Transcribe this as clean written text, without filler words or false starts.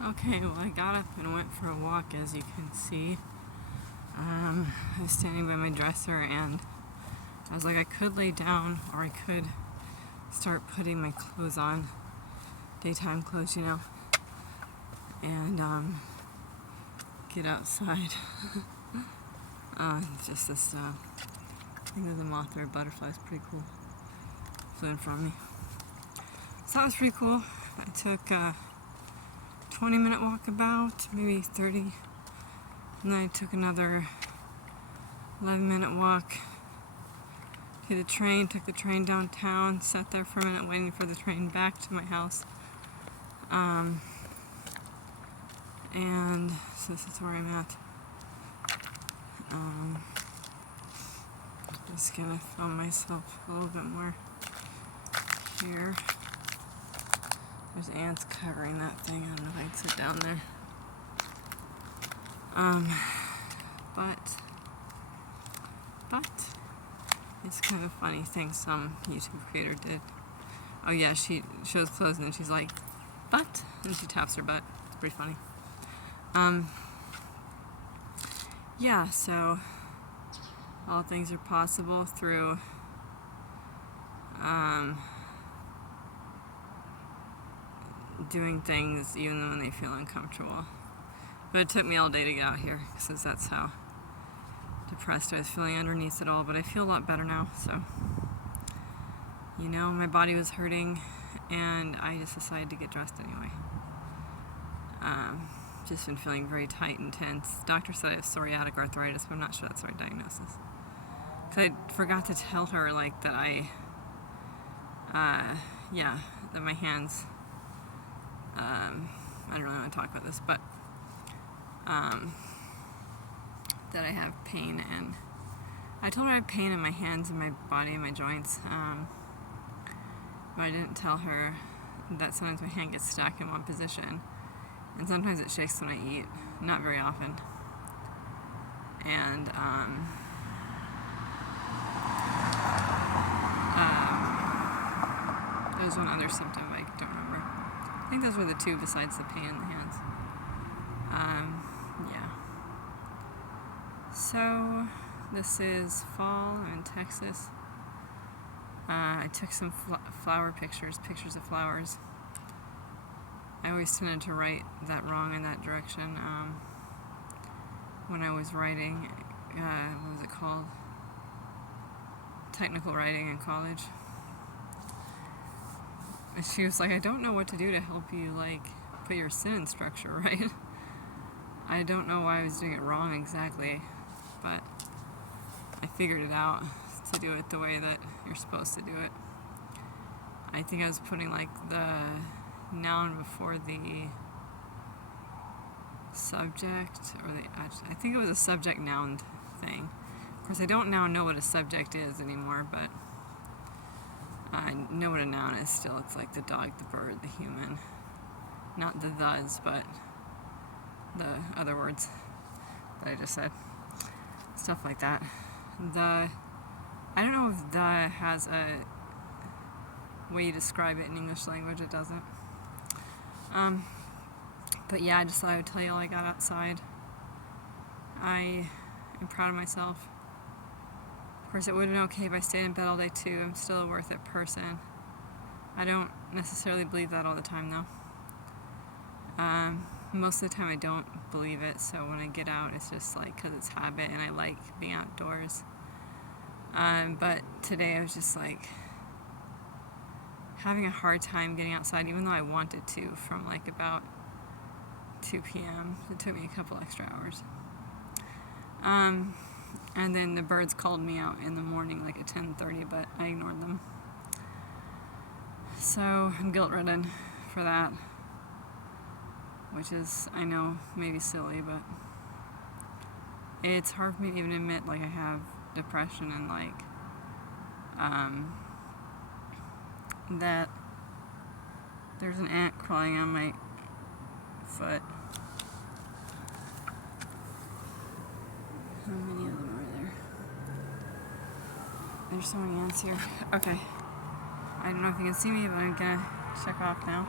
Okay, well, I got up and went for a walk, as you can see. I was standing by my dresser and I was like, I could lay down or I could start putting my clothes on, daytime clothes, and get outside. Just this thing of the moth or a butterfly is pretty cool. Flew in front of me. So that was pretty cool. I took a 20-minute walk, about maybe 30, and then I took another 11-minute walk to the train, took the train downtown, sat there for a minute waiting for the train back to my house. And so this is where I'm at. Just gonna film myself a little bit more here. There's ants covering that thing. I don't know if I can sit down there. But it's kind of a funny thing some YouTube creator did. Oh yeah, she shows clothes and then she's like, butt, and she taps her butt. It's pretty funny. Yeah, so all things are possible through doing things even when they feel uncomfortable. But it took me all day to get out here, because that's how depressed I was feeling underneath it all. But I feel a lot better now, so my body was hurting and I just decided to get dressed anyway. Just been feeling very tight and tense. Doctor said I have psoriatic arthritis, but I'm not sure that's the right diagnosis. Because I forgot to tell her that that my hands, I don't really want to talk about this, but that I have pain, and I told her I have pain in my hands and my body and my joints, but I didn't tell her that sometimes my hand gets stuck in one position, and sometimes it shakes when I eat, not very often. And there's one other symptom, but I don't remember. I think those were the two besides the pain in the hands. Yeah. So this is fall. I'm in Texas. I took some flower pictures of flowers. I always tended to write that wrong in that direction. When I was writing, what was it called? Technical writing in college. And she was like, I don't know what to do to help you, put your sentence structure right. I don't know why I was doing it wrong exactly, but I figured it out to do it the way that you're supposed to do it. I think I was putting the noun before the subject, or I think it was a subject noun thing. Of course, I don't now know what a subject is anymore, but I know what a noun is still. It's like the dog, the bird, the human. Not the thes, but the other words that I just said. Stuff like that. I don't know if the has a way you describe it in English language. It doesn't. But yeah, I just thought I would tell you all I got outside. I am proud of myself. Of course, it would have been okay if I stayed in bed all day too. I'm still a worth it person. I don't necessarily believe that all the time though. Most of the time I don't believe it, so when I get out, it's just because it's habit and I like being outdoors. But today I was just having a hard time getting outside, even though I wanted to, from about 2 p.m. It took me a couple extra hours. And then the birds called me out in the morning, at 10:30, but I ignored them. So I'm guilt-ridden for that, which is, I know, maybe silly, but it's hard for me to even admit I have depression and that there's an ant crawling on my foot. How many of them are there? There's so many ants here. Okay. I don't know if you can see me, but I'm gonna check off now.